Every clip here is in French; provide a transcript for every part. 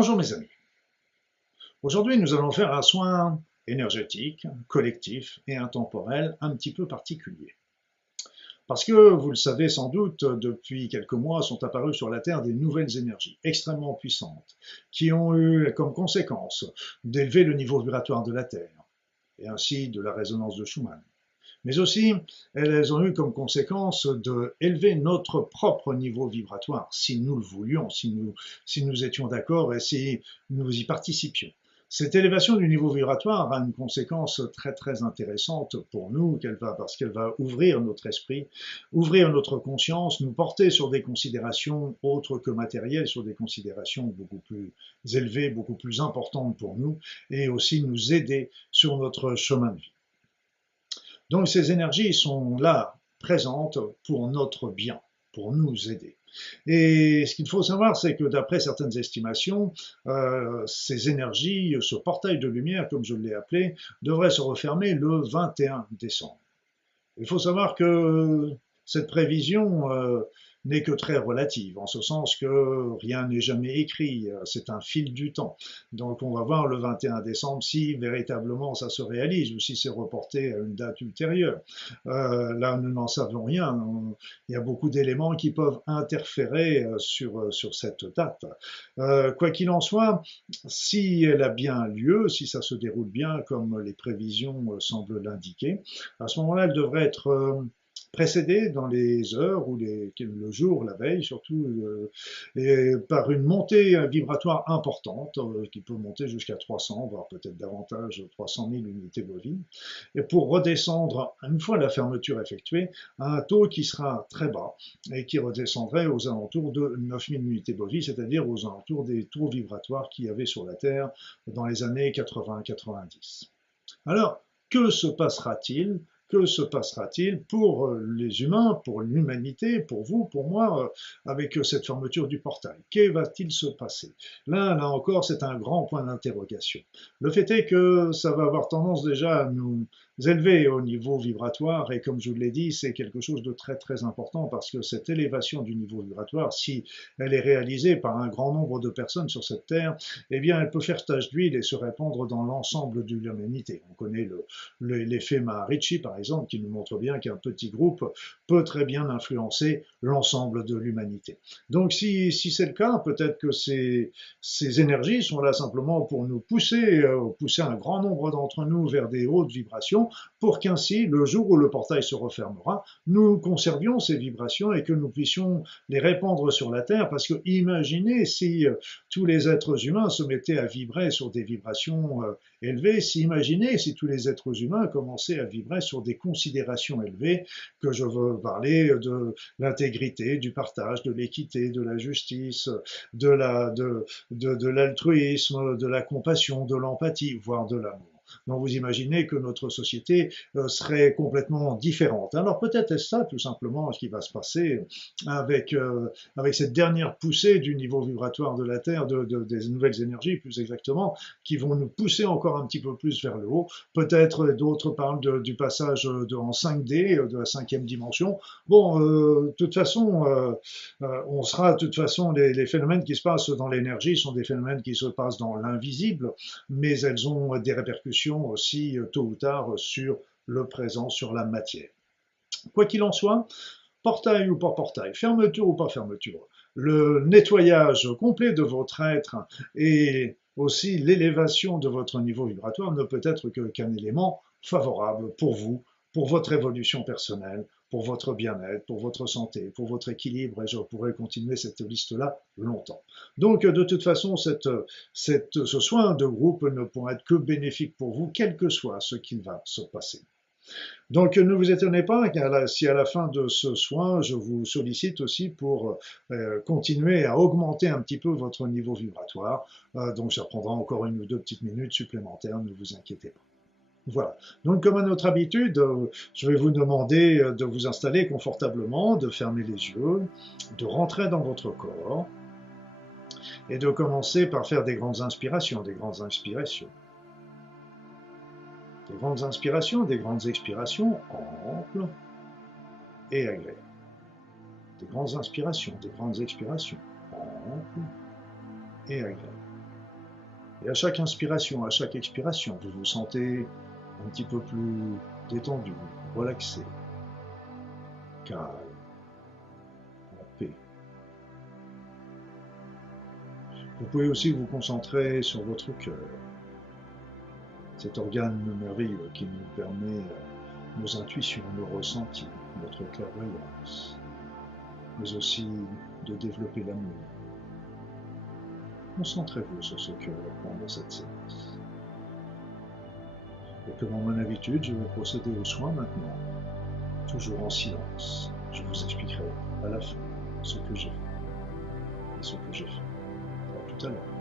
Bonjour mes amis. Aujourd'hui, nous allons faire un soin énergétique, collectif et intemporel un petit peu particulier. Parce que, vous le savez sans doute, depuis quelques mois sont apparues sur la Terre des nouvelles énergies extrêmement puissantes qui ont eu comme conséquence d'élever le niveau vibratoire de la Terre et ainsi de la résonance de Schumann. Mais aussi, elles ont eu comme conséquence d'élever notre propre niveau vibratoire, si nous le voulions, si nous étions d'accord et si nous y participions. Cette élévation du niveau vibratoire a une conséquence très très intéressante pour nous, parce qu'elle va ouvrir notre esprit, ouvrir notre conscience, nous porter sur des considérations autres que matérielles, sur des considérations beaucoup plus élevées, beaucoup plus importantes pour nous, et aussi nous aider sur notre chemin de vie. Donc ces énergies sont là, présentes pour notre bien, pour nous aider. Et ce qu'il faut savoir, c'est que d'après certaines estimations, ces énergies, ce portail de lumière, comme je l'ai appelé, devrait se refermer le 21 décembre. Il faut savoir que cette prévision n'est que très relative, en ce sens que rien n'est jamais écrit, c'est un fil du temps. Donc on va voir le 21 décembre si véritablement ça se réalise ou si c'est reporté à une date ultérieure. Là, nous n'en savons rien. Il y a beaucoup d'éléments qui peuvent interférer sur cette date. Quoi qu'il en soit, si elle a bien lieu, si ça se déroule bien comme les prévisions semblent l'indiquer, à ce moment-là, elle devrait être précédée dans les heures ou le jour, la veille surtout, et par une montée vibratoire importante qui peut monter jusqu'à 300, voire peut-être davantage, 300 000 unités bovines, et pour redescendre, une fois la fermeture effectuée, à un taux qui sera très bas et qui redescendrait aux alentours de 9 000 unités bovines, c'est-à-dire aux alentours des taux vibratoires qu'il y avait sur la Terre dans les années 80-90. Alors, que se passera-t-il? Que se passera-t-il pour les humains, pour l'humanité, pour vous, pour moi, avec cette fermeture du portail? Que va-t-il se passer? Là encore, c'est un grand point d'interrogation. Le fait est que ça va avoir tendance déjà à nous élever au niveau vibratoire, et comme je vous l'ai dit, c'est quelque chose de très très important, parce que cette élévation du niveau vibratoire, si elle est réalisée par un grand nombre de personnes sur cette Terre, eh bien, elle peut faire tache d'huile et se répandre dans l'ensemble de l'humanité. On connaît l'effet Maharishi, par exemple, qui nous montre bien qu'un petit groupe peut très bien influencer l'ensemble de l'humanité. Donc, si c'est le cas, peut-être que ces énergies sont là simplement pour nous pousser un grand nombre d'entre nous vers des hautes vibrations, pour qu'ainsi, le jour où le portail se refermera, nous conservions ces vibrations et que nous puissions les répandre sur la Terre, parce que imaginez si tous les êtres humains se mettaient à vibrer sur des vibrations élevées, imaginez si tous les êtres humains commençaient à vibrer sur des considérations élevées, que je veux parler de l'intégrité, du partage, de l'équité, de la justice, de l'altruisme, de la compassion, de l'empathie, voire de l'amour. Donc vous imaginez que notre société serait complètement différente. Alors peut-être est-ce ça tout simplement ce qui va se passer avec cette dernière poussée du niveau vibratoire de la Terre, des nouvelles énergies plus exactement, qui vont nous pousser encore un petit peu plus vers le haut. Peut-être d'autres parlent du passage en 5D, de la cinquième dimension. Bon, de toute façon, on sera, de toute façon, les phénomènes qui se passent dans l'énergie sont des phénomènes qui se passent dans l'invisible, mais elles ont des répercussions aussi, tôt ou tard, sur le présent, sur la matière. Quoi qu'il en soit, portail ou pas portail, fermeture ou pas fermeture, le nettoyage complet de votre être et aussi l'élévation de votre niveau vibratoire ne peut être qu'un élément favorable pour vous, pour votre évolution personnelle, pour votre bien-être, pour votre santé, pour votre équilibre, et je pourrais continuer cette liste-là longtemps. Donc, de toute façon, ce soin de groupe ne pourra être que bénéfique pour vous, quel que soit ce qui va se passer. Donc ne vous étonnez pas si à la fin de ce soin, je vous sollicite aussi pour continuer à augmenter un petit peu votre niveau vibratoire. Donc ça prendra encore une ou deux petites minutes supplémentaires, ne vous inquiétez pas. Voilà. Donc, comme à notre habitude, je vais vous demander de vous installer confortablement, de fermer les yeux, de rentrer dans votre corps et de commencer par faire des grandes inspirations, des grandes expirations. Des grandes inspirations, des grandes expirations amples et agréables. Des grandes inspirations, des grandes expirations amples et agréables. Et à chaque inspiration, à chaque expiration, vous vous sentez un petit peu plus détendu, relaxé, calme, en paix. Vous pouvez aussi vous concentrer sur votre cœur, cet organe merveilleux qui nous permet nos intuitions, nos ressentis, notre clairvoyance, mais aussi de développer l'amour. Concentrez-vous sur ce cœur pendant cette séance. Et comme en mon habitude, je vais procéder aux soins maintenant, toujours en silence. Je vous expliquerai à la fin ce que j'ai fait et ce que j'ai fait. À tout à l'heure.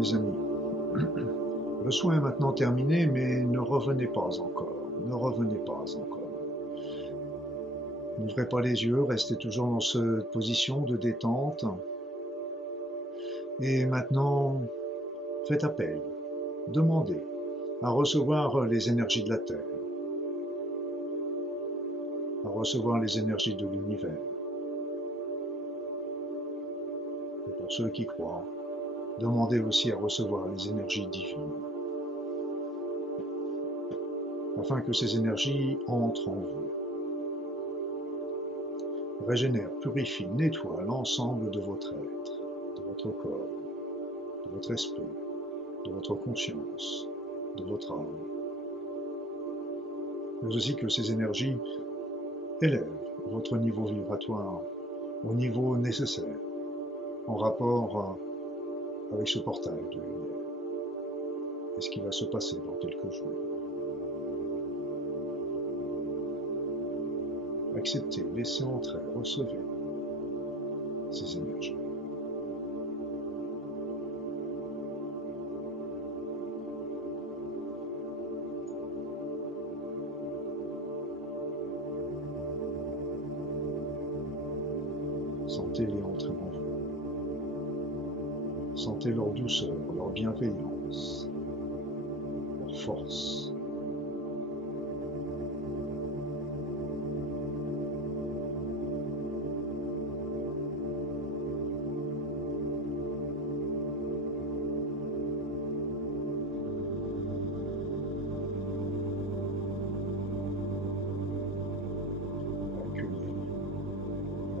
mes amis, le soin est maintenant terminé, mais ne revenez pas encore, ne revenez pas encore. N'ouvrez pas les yeux, restez toujours dans cette position de détente. Et maintenant, faites appel, demandez à recevoir les énergies de la Terre, à recevoir les énergies de l'univers. Et pour ceux qui croient, demandez aussi à recevoir les énergies divines, afin que ces énergies entrent en vous, régénèrent, purifient, nettoient l'ensemble de votre être, de votre corps, de votre esprit, de votre conscience, de votre âme. Mais aussi que ces énergies élèvent votre niveau vibratoire au niveau nécessaire en rapport avec ce portail de lumière et ce qui va se passer dans quelques jours. Acceptez, laissez entrer, recevez ces énergies. Sentez-les entrer en vous. Sentez leur douceur, leur bienveillance, leur force.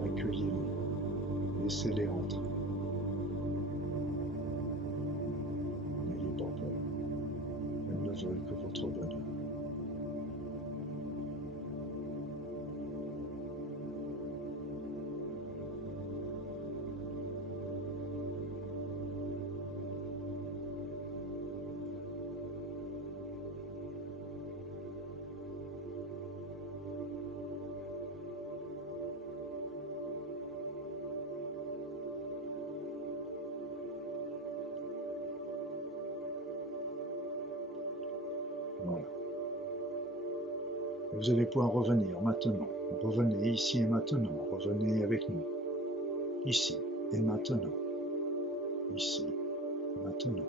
Accueillez-les, laissez-les entrer. N'ayez pas peur, elles ne veulent que votre bonheur. Voilà. Et vous allez pouvoir revenir maintenant. Revenez ici et maintenant. Revenez avec nous. Ici et maintenant. Ici, maintenant.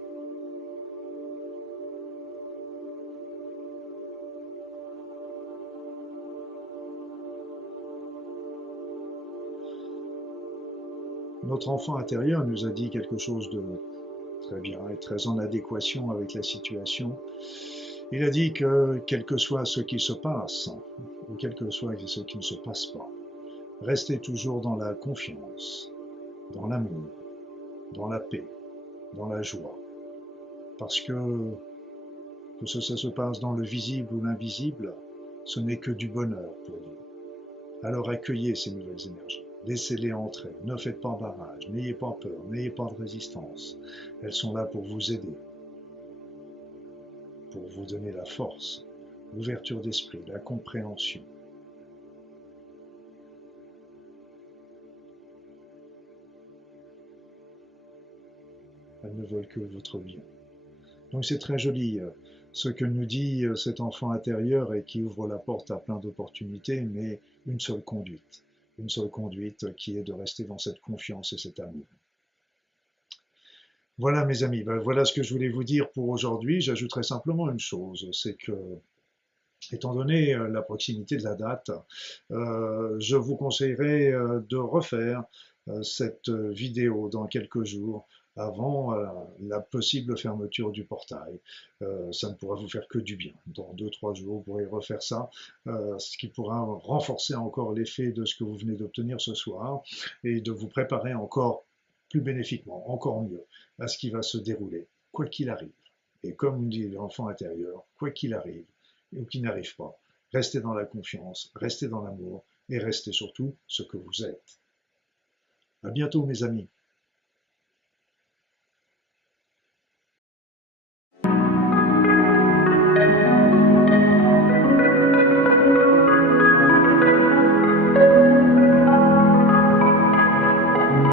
Notre enfant intérieur nous a dit quelque chose de très bien et très en adéquation avec la situation. Il a dit que quel que soit ce qui se passe, ou quel que soit ce qui ne se passe pas, restez toujours dans la confiance, dans l'amour, dans la paix, dans la joie. Parce que ça se passe dans le visible ou l'invisible, ce n'est que du bonheur pour vous. Alors accueillez ces nouvelles énergies. Laissez-les entrer, ne faites pas barrage, n'ayez pas peur, n'ayez pas de résistance. Elles sont là pour vous aider, pour vous donner la force, l'ouverture d'esprit, la compréhension. Elles ne veulent que votre bien. Donc c'est très joli ce que nous dit cet enfant intérieur et qui ouvre la porte à plein d'opportunités, mais une seule conduite qui est de rester dans cette confiance et cet amour. Voilà mes amis, ben, voilà ce que je voulais vous dire pour aujourd'hui. J'ajouterai simplement une chose, c'est que, étant donné la proximité de la date, je vous conseillerais de refaire cette vidéo dans quelques jours avant la possible fermeture du portail. Ça ne pourra vous faire que du bien. Dans 2-3 jours, vous pourrez refaire ça, ce qui pourra renforcer encore l'effet de ce que vous venez d'obtenir ce soir et de vous préparer encore plus bénéfiquement, encore mieux à ce qui va se dérouler, quoi qu'il arrive. Et comme dit l'enfant intérieur, quoi qu'il arrive, ou qu'il n'arrive pas, restez dans la confiance, restez dans l'amour et restez surtout ce que vous êtes. À bientôt mes amis.